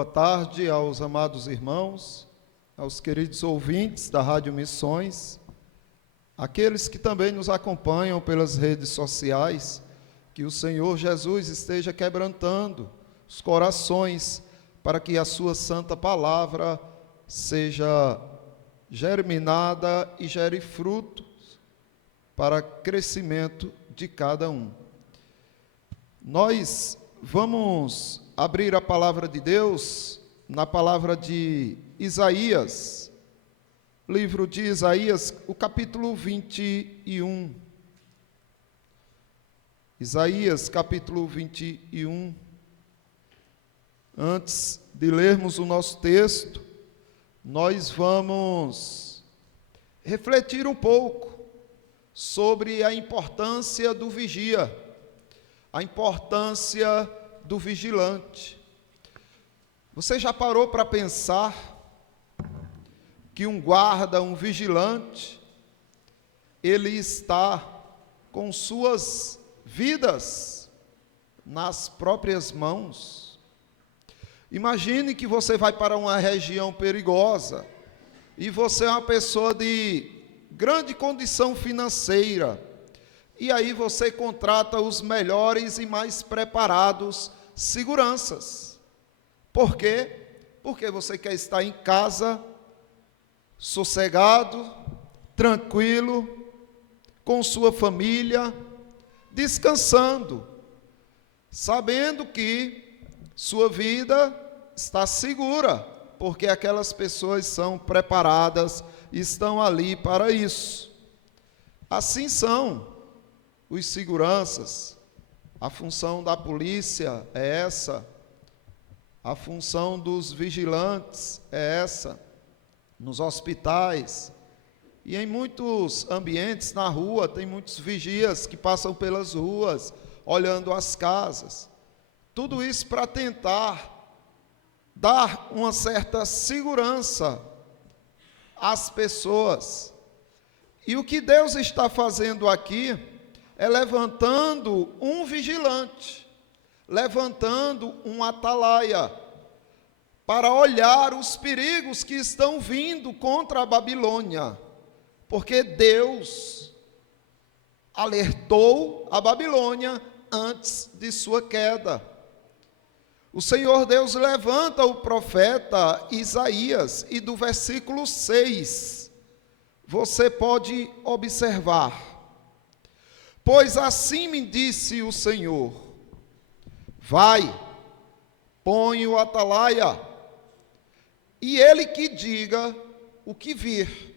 Boa tarde aos amados irmãos, aos queridos ouvintes da Rádio Missões, aqueles que também nos acompanham pelas redes sociais, que o Senhor Jesus esteja quebrantando os corações para que a sua santa palavra seja germinada e gere frutos para crescimento de cada um. Nós vamos abrir a palavra de Deus na palavra de Isaías, livro de Isaías, o capítulo 21. Isaías, capítulo 21. Antes de lermos o nosso texto, nós vamos refletir um pouco sobre a importância do vigia, a importância do vigilante. Você já parou para pensar que um guarda, um vigilante, ele está com suas vidas nas próprias mãos? Imagine que você vai para uma região perigosa e você é uma pessoa de grande condição financeira, e aí você contrata os melhores e mais preparados seguranças. Por quê? Porque você quer estar em casa, sossegado, tranquilo, com sua família, descansando, sabendo que sua vida está segura, porque aquelas pessoas são preparadas, estão ali para isso. Assim são os seguranças. A função da polícia é essa, a função dos vigilantes é essa, nos hospitais e em muitos ambientes na rua, tem muitos vigias que passam pelas ruas, olhando as casas. Tudo isso para tentar dar uma certa segurança às pessoas. E o que Deus está fazendo aqui é levantando um vigilante, levantando um atalaia, para olhar os perigos que estão vindo contra a Babilônia, porque Deus alertou a Babilônia antes de sua queda. O Senhor Deus levanta o profeta Isaías, e do versículo 6, você pode observar: pois assim me disse o Senhor, vai, põe o atalaia, e ele que diga o que vir.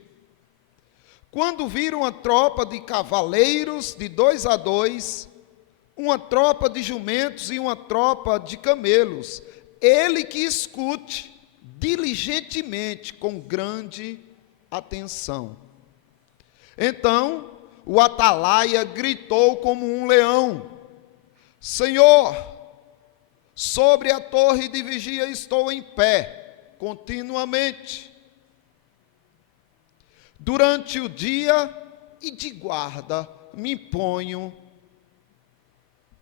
Quando vir uma tropa de cavaleiros de 2 a 2, uma tropa de jumentos e uma tropa de camelos, ele que escute diligentemente, com grande atenção. Então o atalaia gritou como um leão: Senhor, sobre a torre de vigia estou em pé, continuamente, durante o dia, e de guarda me ponho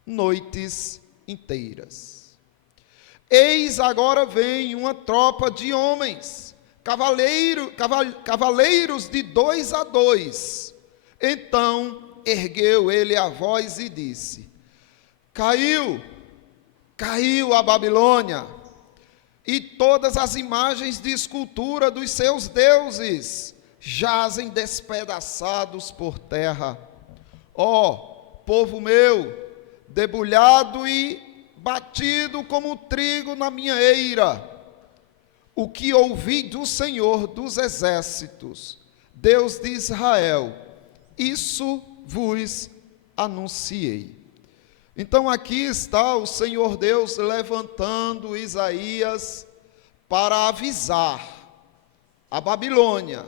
noites inteiras. Eis agora vem uma tropa de homens, cavaleiros de 2 a 2. Então ergueu ele a voz e disse: caiu a Babilônia, e todas as imagens de escultura dos seus deuses jazem despedaçados por terra. Ó povo meu, debulhado e batido como trigo na minha eira, o que ouvi do Senhor dos exércitos, Deus de Israel, isso vos anunciei. Então aqui está o Senhor Deus levantando Isaías para avisar a Babilônia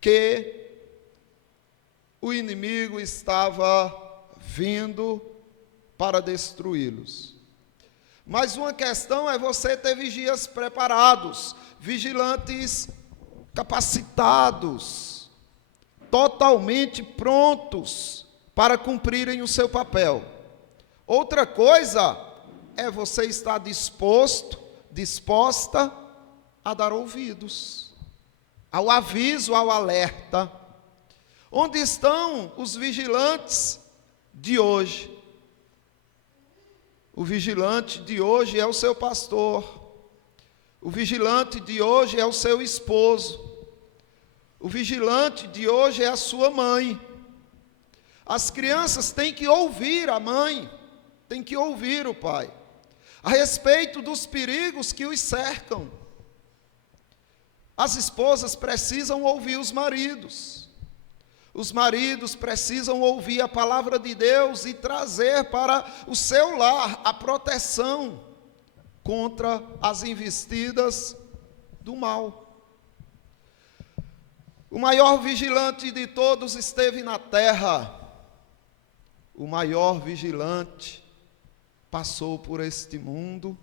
que o inimigo estava vindo para destruí-los. Mas uma questão é você ter vigias preparados, vigilantes capacitados, totalmente prontos para cumprirem o seu papel. Outra coisa é você estar disposta a dar ouvidos ao aviso, ao alerta. Onde estão os vigilantes de hoje? O vigilante de hoje é o seu pastor. O vigilante de hoje é o seu esposo. O vigilante de hoje é a sua mãe. As crianças têm que ouvir a mãe, têm que ouvir o pai, a respeito dos perigos que os cercam. As esposas precisam ouvir os maridos. Os maridos precisam ouvir a palavra de Deus e trazer para o seu lar a proteção contra as investidas do mal. O maior vigilante de todos esteve na terra. O maior vigilante passou por este mundo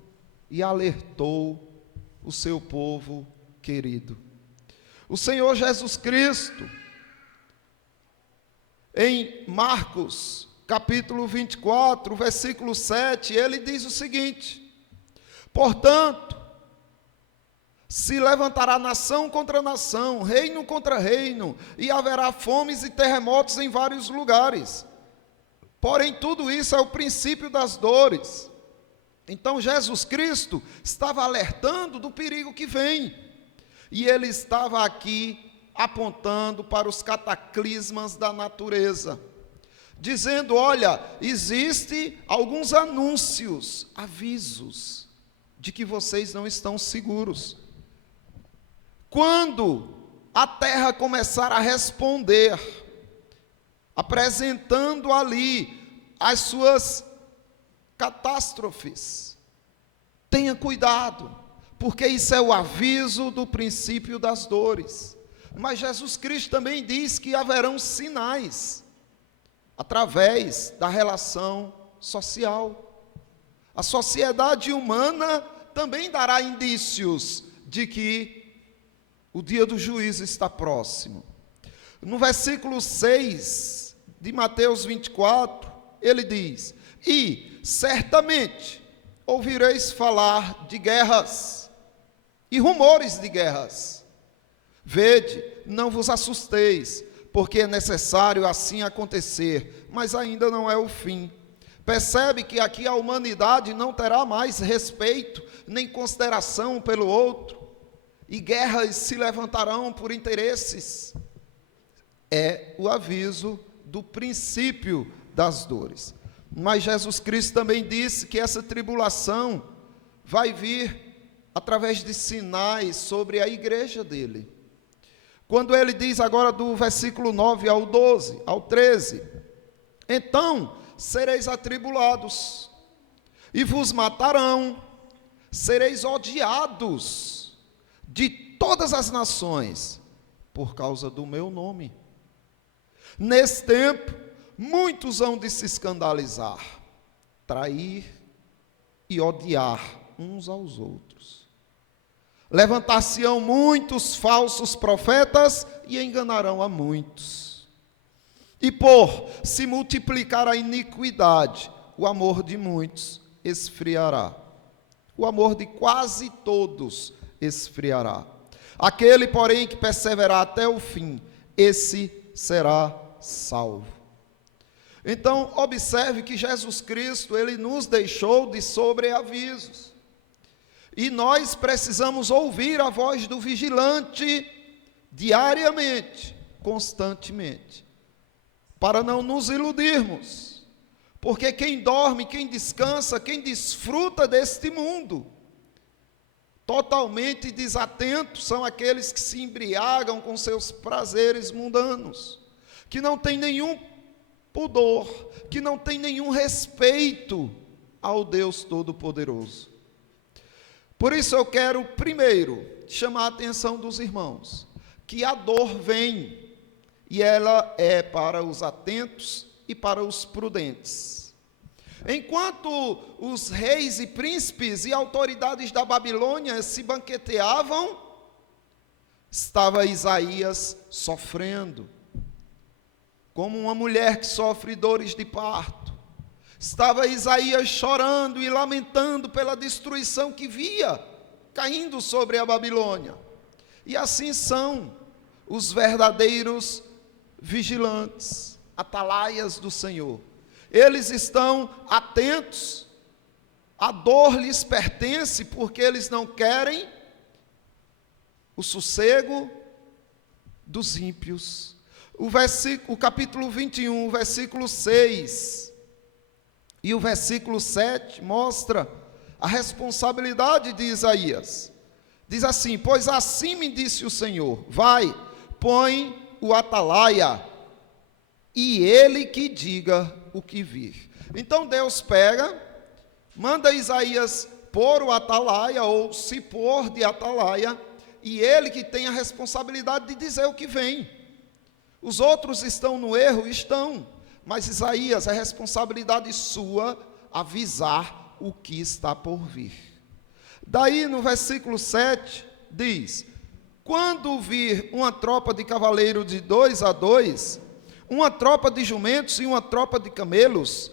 e alertou o seu povo querido. O Senhor Jesus Cristo, em Marcos, capítulo 24, versículo 7, ele diz o seguinte: portanto, se levantará nação contra nação, reino contra reino, e haverá fomes e terremotos em vários lugares. Porém, tudo isso é o princípio das dores. Então, Jesus Cristo estava alertando do perigo que vem, e ele estava aqui apontando para os cataclismas da natureza, dizendo: olha, existe alguns anúncios, avisos, de que vocês não estão seguros. Quando a terra começar a responder, apresentando ali as suas catástrofes, tenha cuidado, porque isso é o aviso do princípio das dores. Mas Jesus Cristo também diz que haverão sinais, através da relação social. A sociedade humana também dará indícios de que o dia do juízo está próximo. No versículo 6 de Mateus 24, ele diz: e certamente ouvireis falar de guerras e rumores de guerras. Vede, não vos assusteis, porque é necessário assim acontecer, mas ainda não é o fim. Percebe que aqui a humanidade não terá mais respeito, nem consideração pelo outro, e guerras se levantarão por interesses. É o aviso do princípio das dores. Mas Jesus Cristo também disse que essa tribulação vai vir através de sinais sobre a igreja dele. Quando ele diz agora do versículo 9 ao 12, ao 13, então sereis atribulados, e vos matarão, sereis odiados de todas as nações, por causa do meu nome. Nesse tempo, muitos hão de se escandalizar, trair e odiar uns aos outros. Levantar-se-ão muitos falsos profetas e enganarão a muitos. E por se multiplicar a iniquidade, o amor de muitos esfriará. O amor de quase todos esfriará. Aquele, porém, que perseverar até o fim, esse será salvo. Então, observe que Jesus Cristo, ele nos deixou de sobreavisos. E nós precisamos ouvir a voz do vigilante diariamente, constantemente, para não nos iludirmos. Porque quem dorme, quem descansa, quem desfruta deste mundo, totalmente desatentos, são aqueles que se embriagam com seus prazeres mundanos, que não têm nenhum pudor, que não têm nenhum respeito ao Deus Todo-Poderoso. Por isso eu quero primeiro chamar a atenção dos irmãos, que a dor vem, e ela é para os atentos e para os prudentes. Enquanto os reis e príncipes e autoridades da Babilônia se banqueteavam, estava Isaías sofrendo, como uma mulher que sofre dores de parto. Estava Isaías chorando e lamentando pela destruição que via caindo sobre a Babilônia. E assim são os verdadeiros vigilantes, atalaias do Senhor. Eles estão atentos, a dor lhes pertence, porque eles não querem o sossego dos ímpios. O capítulo 21, o versículo 6 e o versículo 7 mostra a responsabilidade de Isaías. Diz assim: pois assim me disse o Senhor, vai, põe o atalaia, e ele que diga o que vir. Então Deus pega, manda Isaías pôr o atalaia, ou se pôr de atalaia, e ele que tem a responsabilidade de dizer o que vem. Os outros estão no erro? Estão, mas Isaías, é responsabilidade sua avisar o que está por vir. Daí no versículo 7 diz: quando vir uma tropa de cavaleiros de 2 a 2, uma tropa de jumentos e uma tropa de camelos,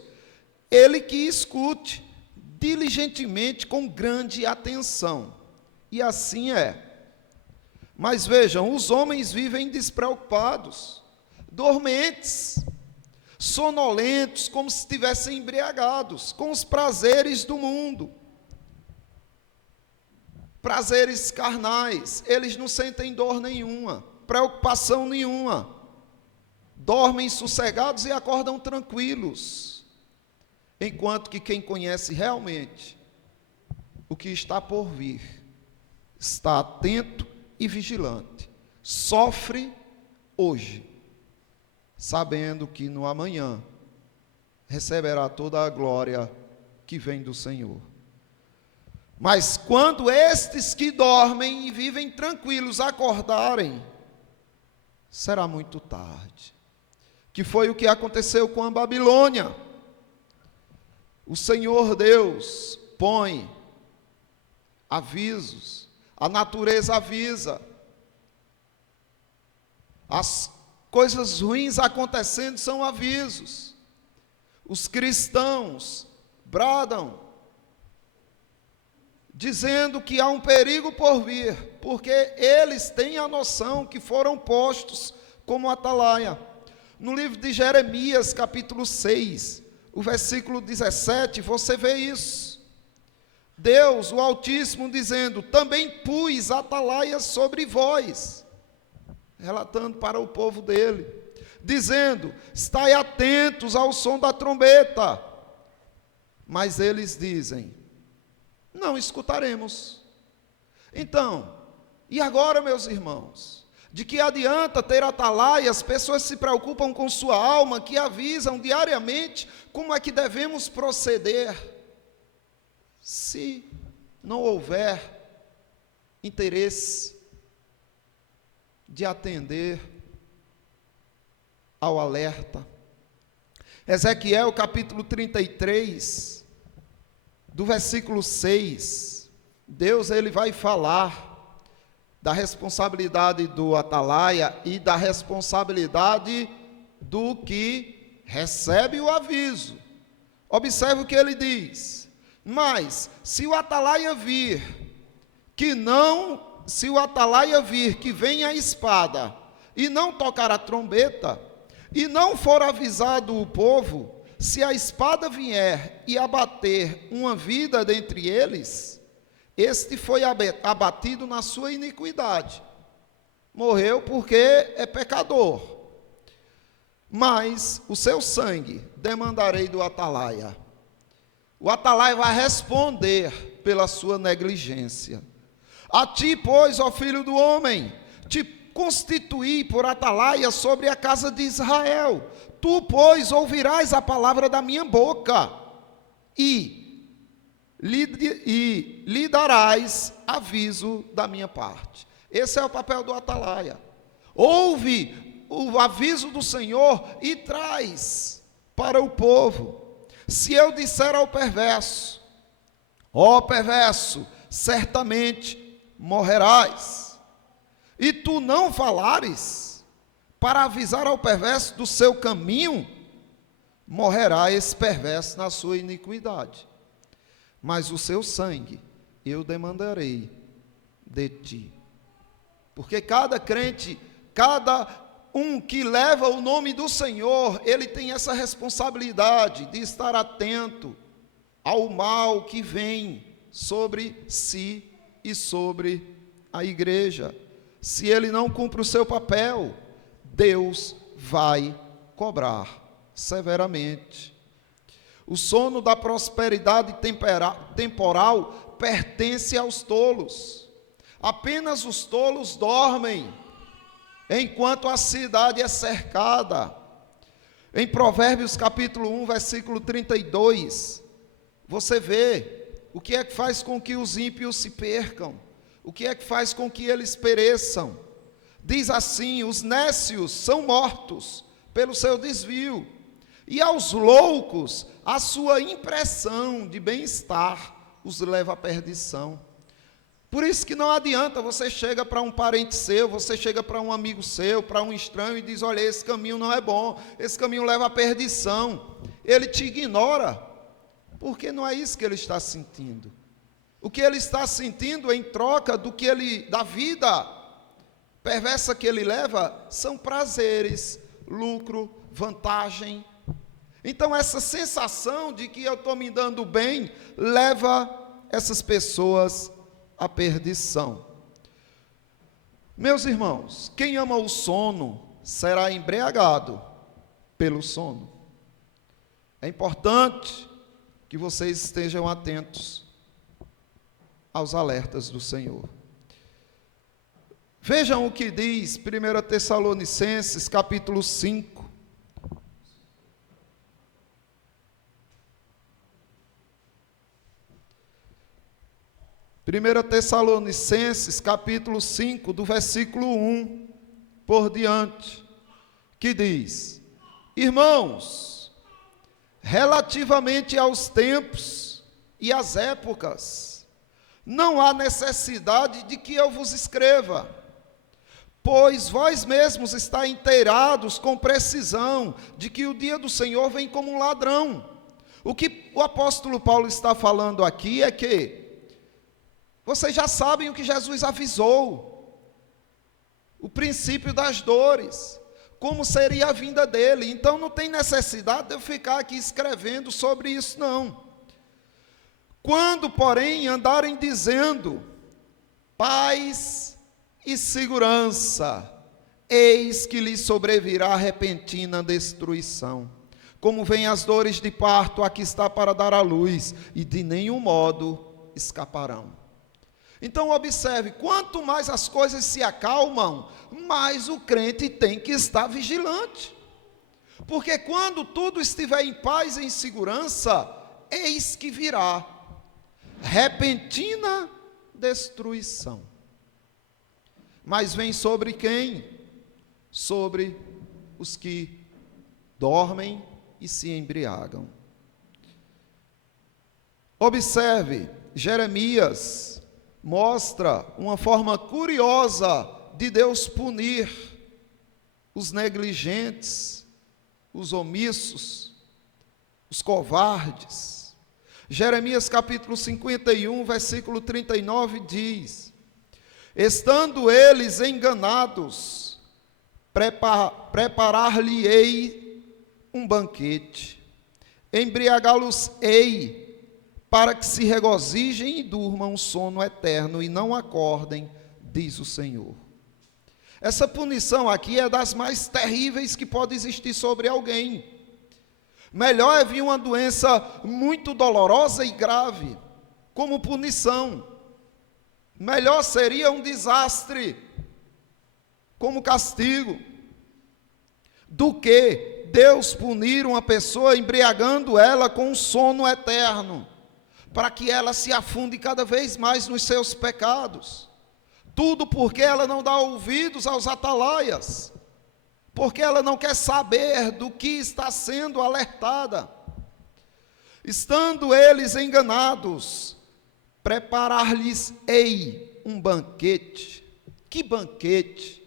ele que escute diligentemente, com grande atenção. E assim é. Mas vejam, os homens vivem despreocupados, dormentes, sonolentos, como se estivessem embriagados, com os prazeres do mundo, prazeres carnais. Eles não sentem dor nenhuma, preocupação nenhuma, dormem sossegados e acordam tranquilos, enquanto que quem conhece realmente o que está por vir, está atento e vigilante, sofre hoje, sabendo que no amanhã receberá toda a glória que vem do Senhor. Mas quando estes que dormem e vivem tranquilos acordarem, será muito tarde. Que foi o que aconteceu com a Babilônia. O Senhor Deus põe avisos, a natureza avisa, as coisas ruins acontecendo são avisos. Os cristãos bradam, dizendo que há um perigo por vir, porque eles têm a noção que foram postos como atalaia. No livro de Jeremias, capítulo 6, o versículo 17, você vê isso. Deus, o Altíssimo, dizendo: também pus atalaias sobre vós, relatando para o povo dele, dizendo: estai atentos ao som da trombeta. Mas eles dizem: não escutaremos. Então, e agora, meus irmãos? De que adianta ter atalaia? As pessoas se preocupam com sua alma, que avisam diariamente como é que devemos proceder, se não houver interesse de atender ao alerta. Ezequiel capítulo 33, do versículo 6, Deus ele vai falar da responsabilidade do atalaia e da responsabilidade do que recebe o aviso. Observe o que ele diz: mas se o atalaia vir que vem a espada e não tocar a trombeta, e não for avisado o povo, se a espada vier e abater uma vida dentre eles, este foi abatido na sua iniquidade, morreu porque é pecador, mas o seu sangue demandarei do atalaia. O atalaia vai responder pela sua negligência. A ti, pois, ó filho do homem, te constituí por atalaia sobre a casa de Israel. Tu, pois, ouvirás a palavra da minha boca, e lhe darás aviso da minha parte. Esse é o papel do atalaia. Ouve o aviso do Senhor e traz para o povo. Se eu disser ao perverso: ó perverso, certamente morrerás, e tu não falares para avisar ao perverso do seu caminho, morrerá esse perverso na sua iniquidade, mas o seu sangue eu demandarei de ti. Porque cada crente, cada um que leva o nome do Senhor, ele tem essa responsabilidade de estar atento ao mal que vem sobre si e sobre a igreja. Se ele não cumpre o seu papel, Deus vai cobrar severamente. O sono da prosperidade temporal pertence aos tolos. Apenas os tolos dormem, enquanto a cidade é cercada. Em Provérbios capítulo 1, versículo 32, você vê o que é que faz com que os ímpios se percam, o que é que faz com que eles pereçam. Diz assim: os nécios são mortos pelo seu desvio, e aos loucos a sua impressão de bem-estar os leva à perdição. Por isso que não adianta, você chega para um parente seu, você chega para um amigo seu, para um estranho e diz: olha, esse caminho não é bom, esse caminho leva à perdição. Ele te ignora, porque não é isso que ele está sentindo. O que ele está sentindo em troca da vida perversa que ele leva, são prazeres, lucro, vantagem. Então essa sensação de que eu estou me dando bem, leva essas pessoas à perdição. Meus irmãos, quem ama o sono, será embriagado pelo sono. É importante que vocês estejam atentos aos alertas do Senhor. Vejam o que diz 1 Tessalonicenses, capítulo 5. Primeira Tessalonicenses, capítulo 5, do versículo 1 por diante, que diz: irmãos, relativamente aos tempos e às épocas, não há necessidade de que eu vos escreva, pois vós mesmos estáis inteirados com precisão de que o dia do Senhor vem como um ladrão. O que o apóstolo Paulo está falando aqui é que vocês já sabem o que Jesus avisou, o princípio das dores, como seria a vinda dele. Então não tem necessidade de eu ficar aqui escrevendo sobre isso, não. Quando, porém, andarem dizendo paz e segurança, eis que lhes sobrevirá repentina destruição. Como vêm as dores de parto, aqui está para dar à luz, e de nenhum modo escaparão. Então observe, quanto mais as coisas se acalmam, mais o crente tem que estar vigilante. Porque quando tudo estiver em paz e em segurança, eis que virá repentina destruição. Mas vem sobre quem? Sobre os que dormem e se embriagam. Observe, Jeremias mostra uma forma curiosa de Deus punir os negligentes, os omissos, os covardes. Jeremias capítulo 51, versículo 39 diz: estando eles enganados, preparar-lhe-ei um banquete, embriagá-los-ei, para que se regozijem e durmam um sono eterno e não acordem, diz o Senhor. Essa punição aqui é das mais terríveis que pode existir sobre alguém. Melhor é vir uma doença muito dolorosa e grave, como punição. Melhor seria um desastre, como castigo, do que Deus punir uma pessoa embriagando ela com um sono eterno, para que ela se afunde cada vez mais nos seus pecados. Tudo porque ela não dá ouvidos aos atalaias, porque ela não quer saber do que está sendo alertada. Estando eles enganados, preparar-lhes-ei um banquete. Que banquete?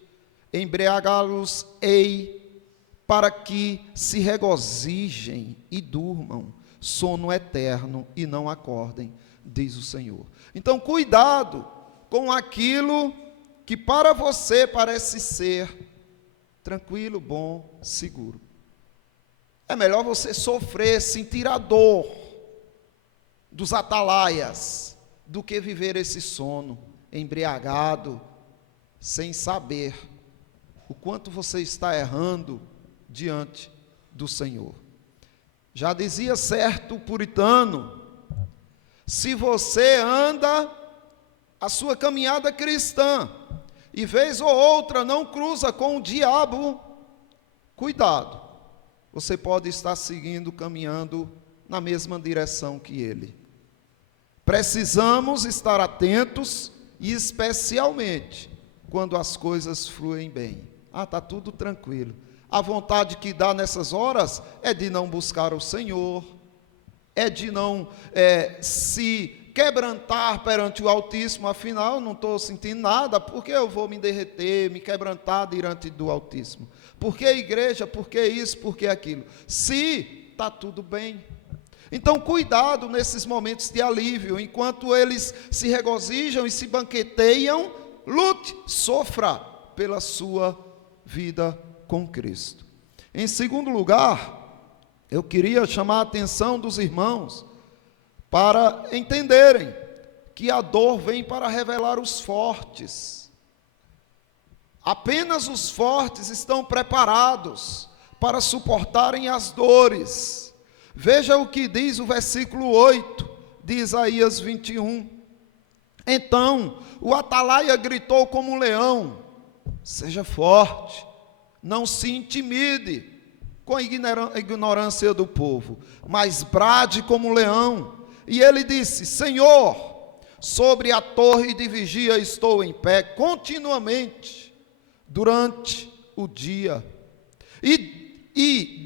Embriagá-los-ei, para que se regozijem e durmam sono eterno e não acordem, diz o Senhor. Então, cuidado com aquilo que para você parece ser tranquilo, bom, seguro. É melhor você sofrer, sentir a dor dos atalaias, do que viver esse sono embriagado, sem saber o quanto você está errando diante do Senhor. Já dizia certo puritano: se você anda a sua caminhada cristã e vez ou outra não cruza com o diabo, cuidado, você pode estar seguindo, caminhando na mesma direção que ele. Precisamos estar atentos, e especialmente quando as coisas fluem bem. Está tudo tranquilo. A vontade que dá nessas horas é de não buscar o Senhor, é de não se quebrantar perante o Altíssimo. Afinal, não estou sentindo nada, por que eu vou me derreter, me quebrantar diante do Altíssimo? Por que igreja? Por que isso? Por que aquilo? Se está tudo bem. Então, cuidado nesses momentos de alívio, enquanto eles se regozijam e se banqueteiam, lute, sofra pela sua vida com Cristo. Em segundo lugar, eu queria chamar a atenção dos irmãos para entenderem que a dor vem para revelar os fortes. Apenas os fortes estão preparados para suportarem as dores. Veja o que diz o versículo 8 de Isaías 21. Então o atalaia gritou como um leão: seja forte, não se intimide com a ignorância do povo, mas brade como um leão. E ele disse: Senhor, sobre a torre de vigia estou em pé continuamente durante o dia, e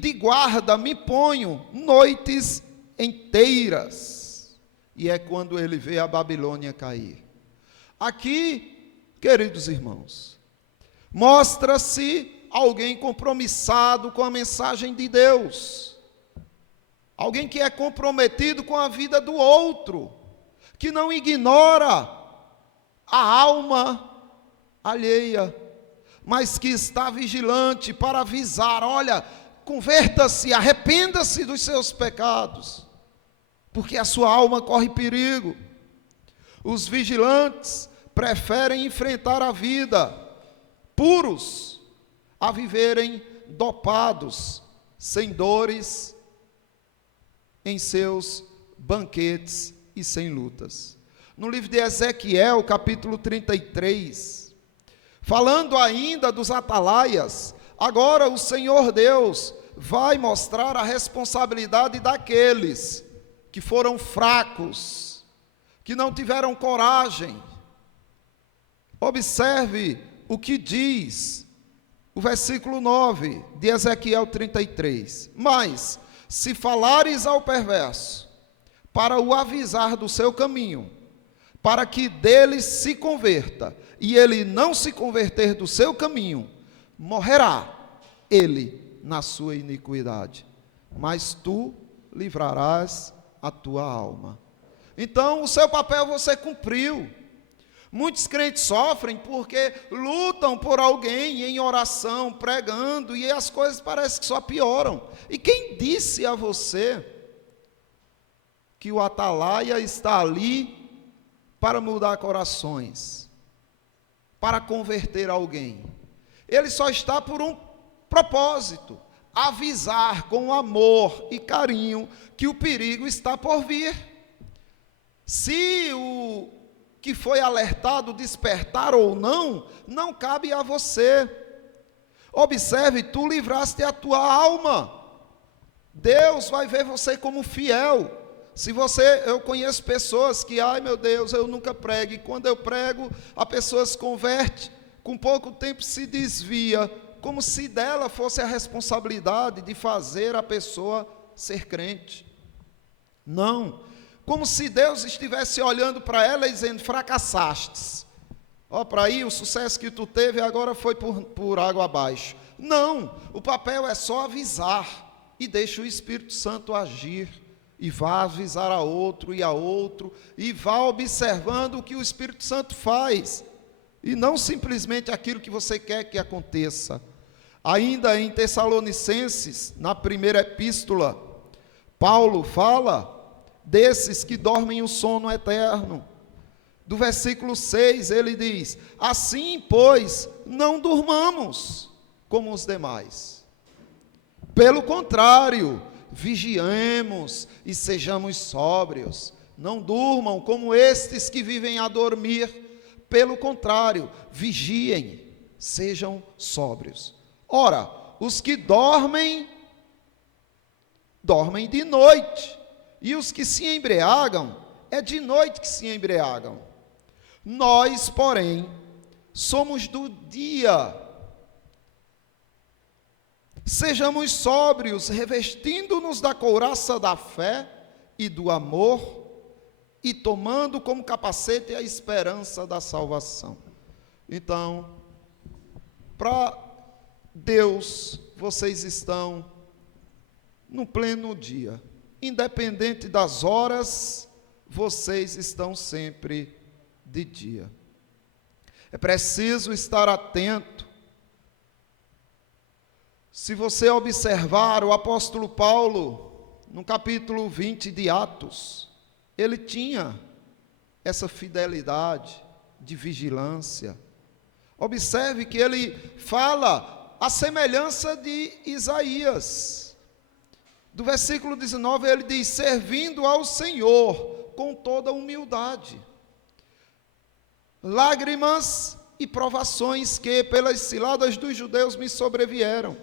de guarda me ponho noites inteiras. E é quando ele vê a Babilônia cair. Aqui, queridos irmãos, mostra-se alguém compromissado com a mensagem de Deus, alguém que é comprometido com a vida do outro, que não ignora a alma alheia, mas que está vigilante para avisar: olha, converta-se, arrependa-se dos seus pecados, porque a sua alma corre perigo. Os vigilantes preferem enfrentar a vida puros a viverem dopados, sem dores, em seus banquetes e sem lutas. No livro de Ezequiel, capítulo 33, falando ainda dos atalaias, agora o Senhor Deus vai mostrar a responsabilidade daqueles que foram fracos, que não tiveram coragem. Observe o que diz o versículo 9 de Ezequiel 33. Mas, se falares ao perverso, para o avisar do seu caminho, para que dele se converta, e ele não se converter do seu caminho, morrerá ele na sua iniquidade, mas tu livrarás a tua alma. Então, o seu papel você cumpriu. Muitos crentes sofrem porque lutam por alguém em oração, pregando, e as coisas parecem que só pioram. E quem disse a você que o atalaia está ali para mudar corações, para converter alguém? Ele só está por um propósito: avisar com amor e carinho que o perigo está por vir. Se o que foi alertado despertar ou não, não cabe a você. Observe, tu livraste a tua alma. Deus vai ver você como fiel. Se você, eu conheço pessoas que, ai meu Deus, eu nunca prego, e quando eu prego, a pessoa se converte, com pouco tempo se desvia, como se dela fosse a responsabilidade de fazer a pessoa ser crente. Não, como se Deus estivesse olhando para ela e dizendo: fracassastes, ó, para aí o sucesso que tu teve agora foi por água abaixo, Não, o papel é só avisar e deixa o Espírito Santo agir. E vá avisar a outro, e vá observando o que o Espírito Santo faz, e não simplesmente aquilo que você quer que aconteça. Ainda em Tessalonicenses, na primeira epístola, Paulo fala desses que dormem o sono eterno. Do versículo 6, ele diz: assim, pois, não durmamos como os demais. Pelo contrário, vigiemos e sejamos sóbrios. Não durmam como estes que vivem a dormir. Pelo contrário, vigiem, sejam sóbrios. Ora, os que dormem, dormem de noite. E os que se embriagam, é de noite que se embriagam. Nós, porém, somos do dia. Sejamos sóbrios, revestindo-nos da couraça da fé e do amor, e tomando como capacete a esperança da salvação. Então, para Deus, vocês estão no pleno dia. Independente das horas, vocês estão sempre de dia. É preciso estar atento. Se você observar o apóstolo Paulo, no capítulo 20 de Atos, ele tinha essa fidelidade de vigilância. Observe que ele fala a semelhança de Isaías. Do versículo 19 ele diz: servindo ao Senhor com toda humildade, lágrimas e provações que pelas ciladas dos judeus me sobrevieram,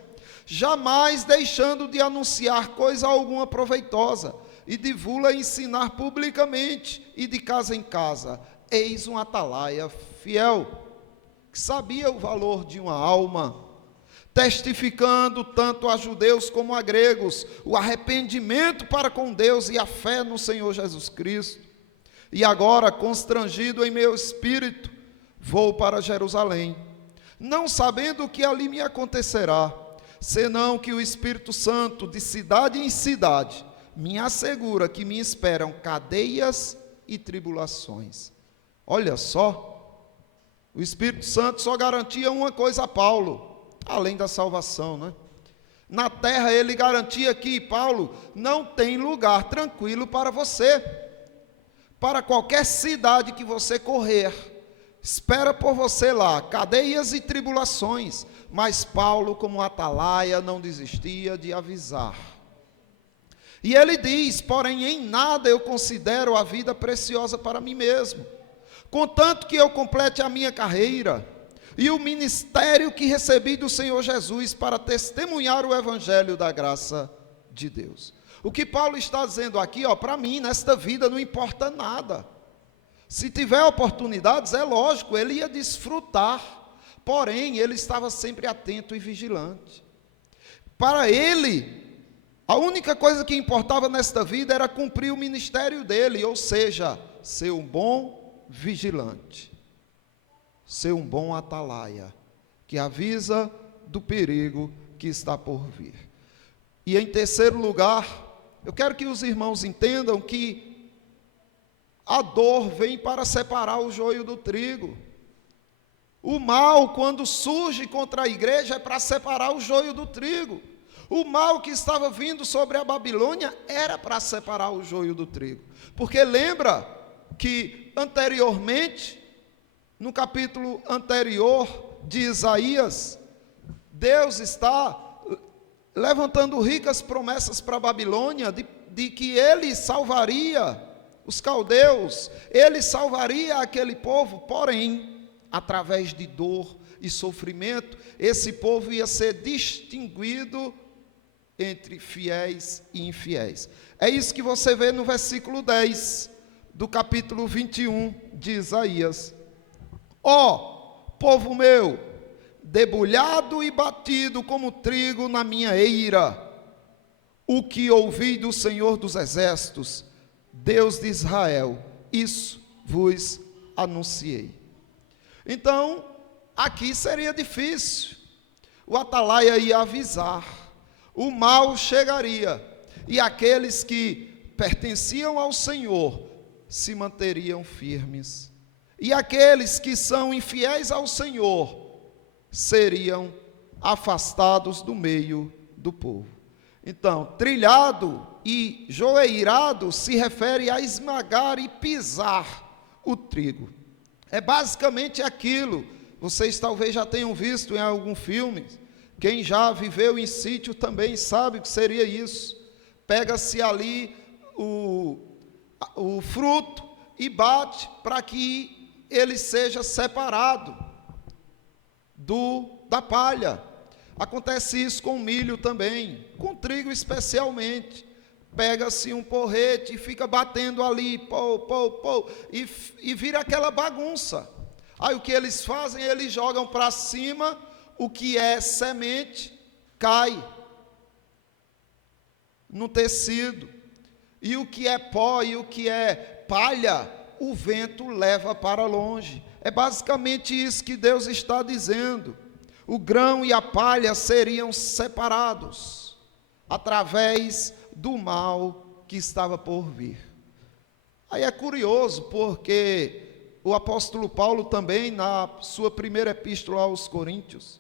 jamais deixando de anunciar coisa alguma proveitosa, e de vula ensinar publicamente e de casa em casa. Eis um atalaia fiel, que sabia o valor de uma alma, testificando tanto a judeus como a gregos o arrependimento para com Deus e a fé no Senhor Jesus Cristo. E agora, constrangido em meu espírito, vou para Jerusalém, não sabendo o que ali me acontecerá, senão que o Espírito Santo, de cidade em cidade, me assegura que me esperam cadeias e tribulações. Olha só, o Espírito Santo só garantia uma coisa a Paulo, além da salvação, né? Na terra ele garantia que, Paulo, não tem lugar tranquilo para você. Para qualquer cidade que você correr, espera por você lá cadeias e tribulações. Mas Paulo, como atalaia, não desistia de avisar. E ele diz: porém, em nada eu considero a vida preciosa para mim mesmo, contanto que eu complete a minha carreira e o ministério que recebi do Senhor Jesus para testemunhar o evangelho da graça de Deus. O que Paulo está dizendo aqui, para mim, nesta vida não importa nada. Se tiver oportunidades, é lógico, ele ia desfrutar, porém, ele estava sempre atento e vigilante. Para ele, a única coisa que importava nesta vida era cumprir o ministério dele, ou seja, ser um bom vigilante, ser um bom atalaia, que avisa do perigo que está por vir. E em terceiro lugar, eu quero que os irmãos entendam que a dor vem para separar o joio do trigo. O mal, quando surge contra a igreja, é para separar o joio do trigo. O mal que estava vindo sobre a Babilônia era para separar o joio do trigo. Porque lembra que anteriormente, no capítulo anterior de Isaías, Deus está levantando ricas promessas para a Babilônia, de que ele salvaria os caldeus, ele salvaria aquele povo, porém, através de dor e sofrimento, esse povo ia ser distinguido entre fiéis e infiéis. É isso que você vê no versículo 10 do capítulo 21 de Isaías. Ó, povo meu, debulhado e batido como trigo na minha eira, o que ouvi do Senhor dos Exércitos, Deus de Israel, isso vos anunciei. Então, aqui seria difícil. o atalaia ia avisar, o mal chegaria, e aqueles que pertenciam ao Senhor se manteriam firmes, e aqueles que são infiéis ao Senhor seriam afastados do meio do povo. Então, trilhado e joeirado se refere a esmagar e pisar o trigo. É basicamente aquilo, vocês talvez já tenham visto em algum filme, quem já viveu em sítio também sabe o que seria isso. Pega-se ali o fruto e bate para que ele seja separado da palha. Acontece isso com milho também, com trigo especialmente. Pega-se um porrete e fica batendo ali, e vira aquela bagunça. Aí o que eles fazem? Eles jogam para cima, o que é semente cai no tecido, e o que é pó e o que é palha, o vento leva para longe. É basicamente isso que Deus está dizendo. O grão e a palha seriam separados através do mal que estava por vir. Aí é curioso, porque o apóstolo Paulo também, na sua primeira epístola aos Coríntios,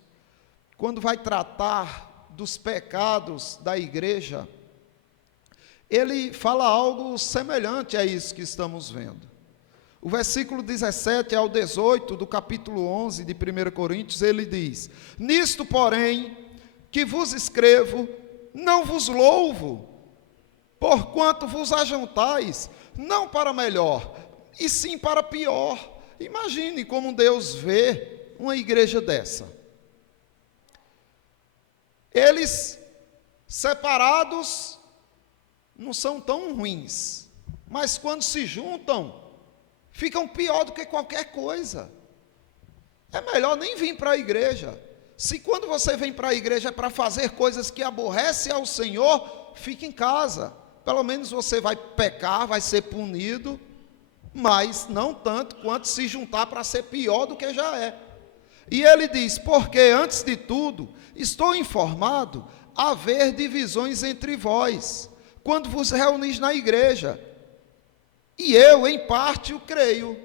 quando vai tratar dos pecados da igreja, ele fala algo semelhante a isso que estamos vendo. O versículo 17 ao 18 do capítulo 11 de 1 Coríntios, ele diz: nisto, porém, que vos escrevo, não vos louvo, porquanto vos ajuntais, não para melhor, e sim para pior. Imagine como Deus vê uma igreja dessa. Eles, separados, não são tão ruins, mas quando se juntam, ficam pior do que qualquer coisa. É melhor nem vir para a igreja. Se quando você vem para a igreja é para fazer coisas que aborrecem ao Senhor, fique em casa. Pelo menos você vai pecar, vai ser punido, mas não tanto quanto se juntar para ser pior do que já é. E ele diz: porque antes de tudo, estou informado haver divisões entre vós, quando vos reunis na igreja. E eu, em parte, o creio.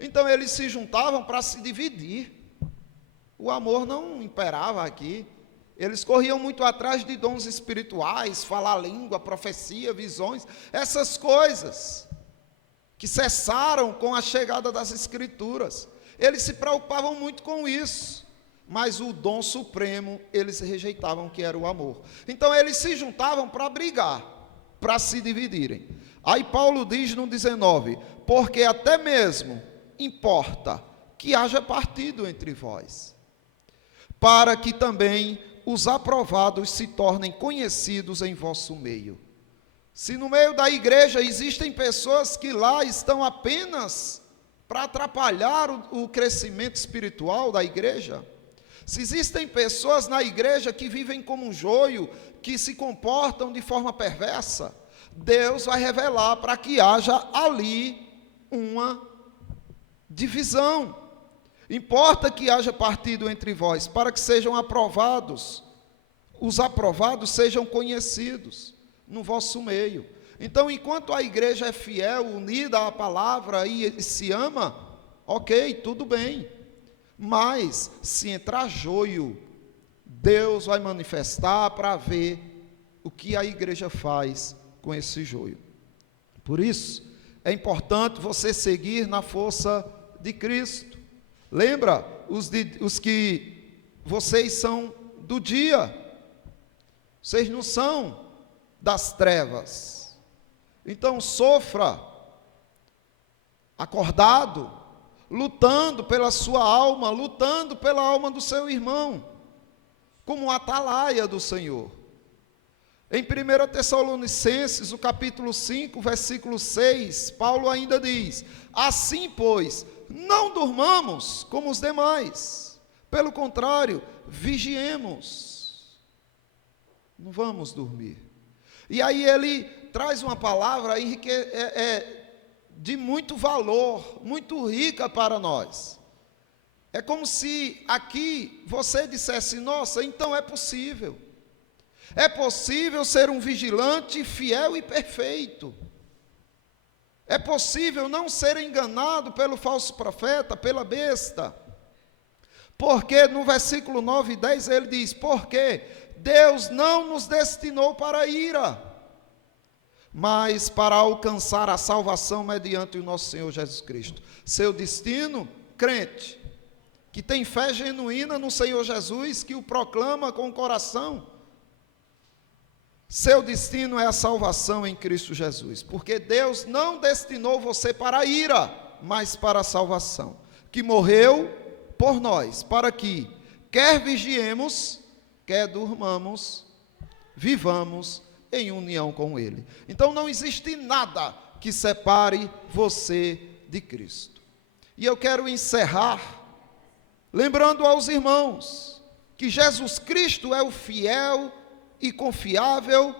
Então, eles se juntavam para se dividir. O amor não imperava aqui. Eles corriam muito atrás de dons espirituais, falar língua, profecia, visões, essas coisas que cessaram com a chegada das Escrituras. Eles se preocupavam muito com isso, mas o dom supremo eles rejeitavam, que era o amor. Então, eles se juntavam para brigar, para se dividirem. Aí Paulo diz no 19: porque até mesmo importa que haja partido entre vós, para que também os aprovados se tornem conhecidos em vosso meio. Se no meio da igreja existem pessoas que lá estão apenas para atrapalhar o crescimento espiritual da igreja, se existem pessoas na igreja que vivem como um joio, que se comportam de forma perversa, Deus vai revelar para que haja ali uma divisão. Importa que haja partido entre vós, para que sejam aprovados, os aprovados sejam conhecidos no vosso meio. Então, enquanto a igreja é fiel, unida à palavra e se ama, ok, tudo bem. Mas, se entrar joio, Deus vai manifestar para ver o que a igreja faz com esse joio. Por isso, é importante você seguir na força de Cristo. Lembra, os que vocês são do dia, vocês não são das trevas. Então, sofra acordado, lutando pela sua alma, lutando pela alma do seu irmão, como um atalaia do Senhor. Em 1 Tessalonicenses, o capítulo 5, versículo 6, Paulo ainda diz: assim, pois, não durmamos como os demais, pelo contrário, vigiemos. Não vamos dormir. E aí ele traz uma palavra de muito valor, muito rica para nós. É como se aqui você dissesse: nossa, então é possível. É possível ser um vigilante fiel e perfeito. É possível não ser enganado pelo falso profeta, pela besta. Porque no versículo 9 e 10 ele diz: porque Deus não nos destinou para a ira, mas para alcançar a salvação mediante o nosso Senhor Jesus Cristo. Seu destino, crente, que tem fé genuína no Senhor Jesus, que o proclama com o coração, seu destino é a salvação em Cristo Jesus, porque Deus não destinou você para a ira, mas para a salvação, que morreu por nós, para que, quer vigiemos, quer durmamos, vivamos em união com Ele. Então não existe nada que separe você de Cristo. E eu quero encerrar lembrando aos irmãos que Jesus Cristo é o fiel e confiável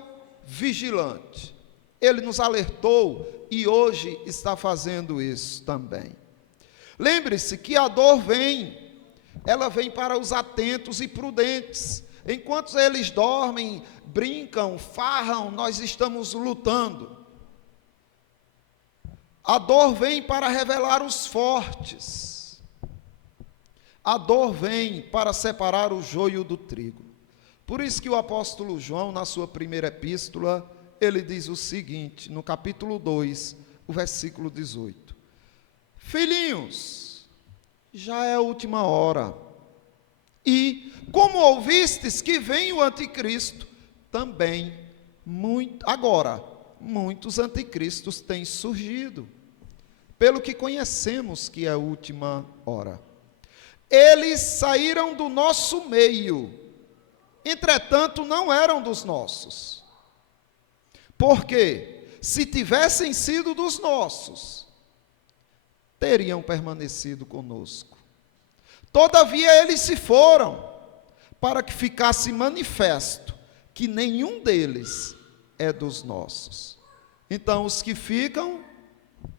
vigilante. Ele nos alertou e hoje está fazendo isso também. Lembre-se que a dor ela vem para os atentos e prudentes. Enquanto eles dormem, brincam, farram, nós estamos lutando. A dor vem para revelar os fortes. A dor vem para separar o joio do trigo. Por isso que o apóstolo João, na sua primeira epístola, ele diz o seguinte, no capítulo 2, o versículo 18. Filhinhos, já é a última hora. E, como ouvistes que vem o anticristo, também, muitos anticristos têm surgido, pelo que conhecemos que é a última hora. Eles saíram do nosso meio, entretanto não eram dos nossos. Porque, se tivessem sido dos nossos, teriam permanecido conosco. Todavia eles se foram, para que ficasse manifesto que nenhum deles é dos nossos. Então, os que ficam,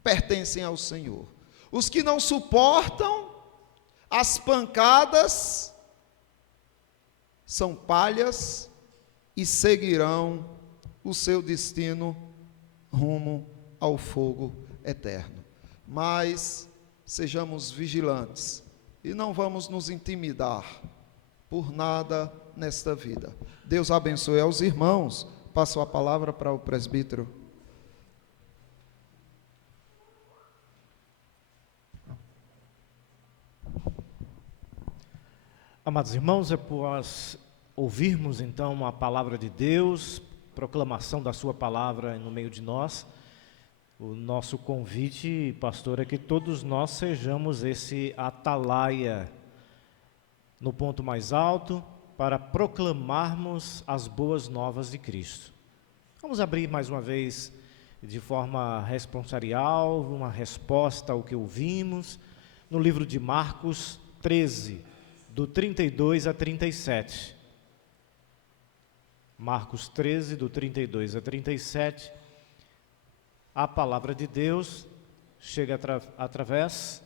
pertencem ao Senhor. Os que não suportam as pancadas, são palhas e seguirão o seu destino rumo ao fogo eterno. Mas sejamos vigilantes e não vamos nos intimidar por nada nesta vida. Deus abençoe aos irmãos. Passo a palavra para o presbítero. Amados irmãos, após ouvirmos então a palavra de Deus, proclamação da sua palavra no meio de nós, o nosso convite, pastor, é que todos nós sejamos esse atalaia no ponto mais alto para proclamarmos as boas novas de Cristo. Vamos abrir mais uma vez de forma responsorial, uma resposta ao que ouvimos, no livro de Marcos 13, do 32 a 37. Marcos 13, do 32 a 37, a palavra de Deus chega através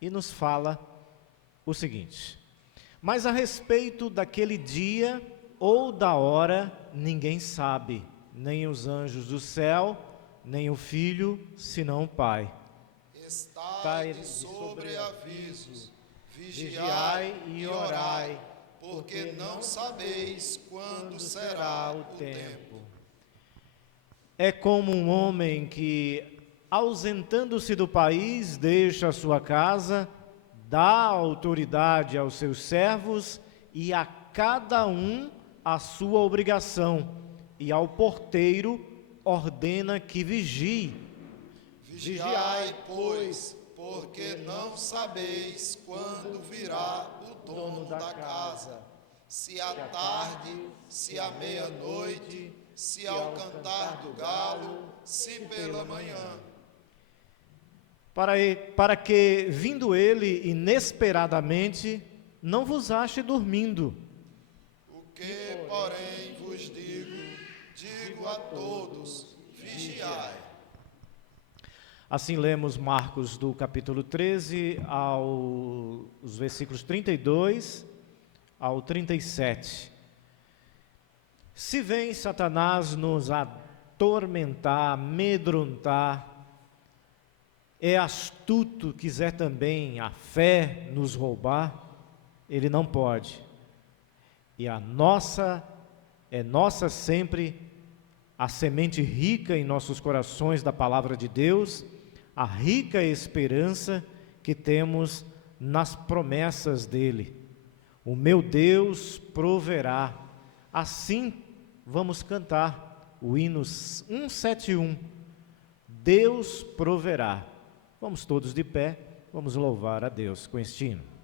e nos fala o seguinte: mas a respeito daquele dia ou da hora, ninguém sabe, nem os anjos do céu, nem o Filho, senão o Pai. Estai de sobreaviso, vigiai e orai, porque não sabeis quando será o tempo. É como um homem que, ausentando-se do país, deixa a sua casa, dá autoridade aos seus servos e a cada um a sua obrigação, e ao porteiro ordena que vigie. Vigiai, pois, porque não sabeis quando virá o dono da casa, se à tarde, se à meia-noite, se ao cantar do galo, se pela manhã. Para que, vindo ele inesperadamente, não vos ache dormindo. O que, porém, vos digo a todos, vigiai. Assim lemos Marcos do capítulo 13 aos versículos 32 ao 37. Se vem Satanás nos atormentar, amedrontar, é astuto, quiser também a fé nos roubar, ele não pode. E é nossa sempre a semente rica em nossos corações da palavra de Deus, a rica esperança que temos nas promessas dele. O meu Deus proverá. Assim vamos cantar o hino 171. Deus proverá. Vamos todos de pé, vamos louvar a Deus com este hino.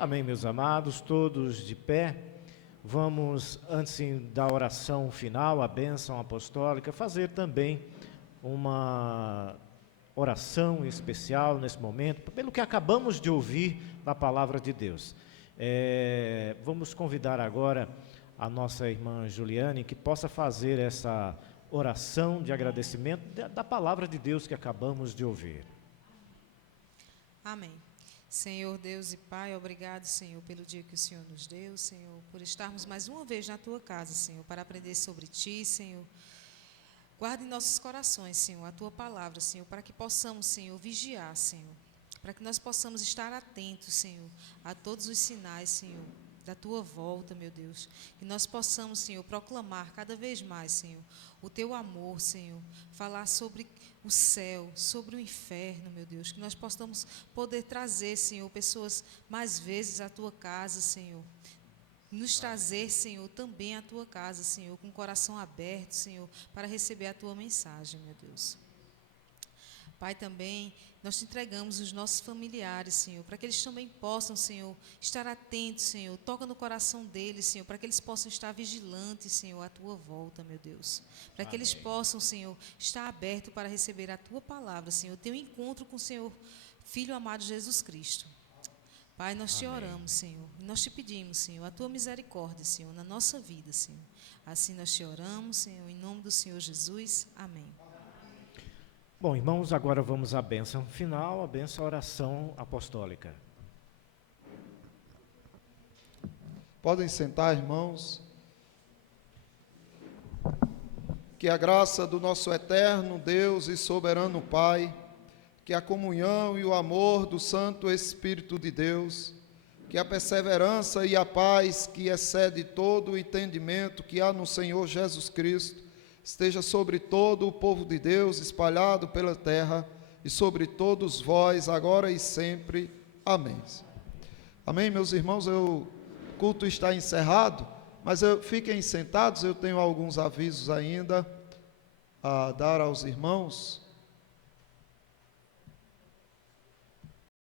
Amém, meus amados, todos de pé. Vamos, antes da oração final, a bênção apostólica, fazer também uma oração especial nesse momento, pelo que acabamos de ouvir da palavra de Deus. Vamos convidar agora a nossa irmã Juliane, que possa fazer essa oração de agradecimento da palavra de Deus que acabamos de ouvir. Amém. Senhor Deus e Pai, obrigado, Senhor, pelo dia que o Senhor nos deu, Senhor, por estarmos mais uma vez na Tua casa, Senhor, para aprender sobre Ti, Senhor. Guarda em nossos corações, Senhor, a Tua palavra, Senhor, para que possamos, Senhor, vigiar, Senhor, para que nós possamos estar atentos, Senhor, a todos os sinais, Senhor, da tua volta, meu Deus. Que nós possamos, Senhor, proclamar cada vez mais, Senhor, o teu amor, Senhor. Falar sobre o céu, sobre o inferno, meu Deus. Que nós possamos poder trazer, Senhor, pessoas mais vezes à tua casa, Senhor. Nos trazer, Senhor, também à tua casa, Senhor, com o coração aberto, Senhor, para receber a tua mensagem, meu Deus. Pai, também nós te entregamos os nossos familiares, Senhor, para que eles também possam, Senhor, estar atentos, Senhor. Toca no coração deles, Senhor, para que eles possam estar vigilantes, Senhor, à tua volta, meu Deus. Para que eles possam, Senhor, estar abertos para receber a tua palavra, Senhor, ter um encontro com o Senhor, Filho amado Jesus Cristo. Pai, nós te oramos, Senhor, e nós te pedimos, Senhor, a tua misericórdia, Senhor, na nossa vida, Senhor. Assim nós te oramos, Senhor, em nome do Senhor Jesus. Amém. Bom, irmãos, agora vamos à bênção final, a bênção, a oração apostólica. Podem sentar, irmãos. Que a graça do nosso eterno Deus e soberano Pai, que a comunhão e o amor do Santo Espírito de Deus, que a perseverança e a paz que excede todo o entendimento que há no Senhor Jesus Cristo, esteja sobre todo o povo de Deus espalhado pela terra e sobre todos vós, agora e sempre. Amém. Amém, meus irmãos, o culto está encerrado, mas fiquem sentados, eu tenho alguns avisos ainda a dar aos irmãos.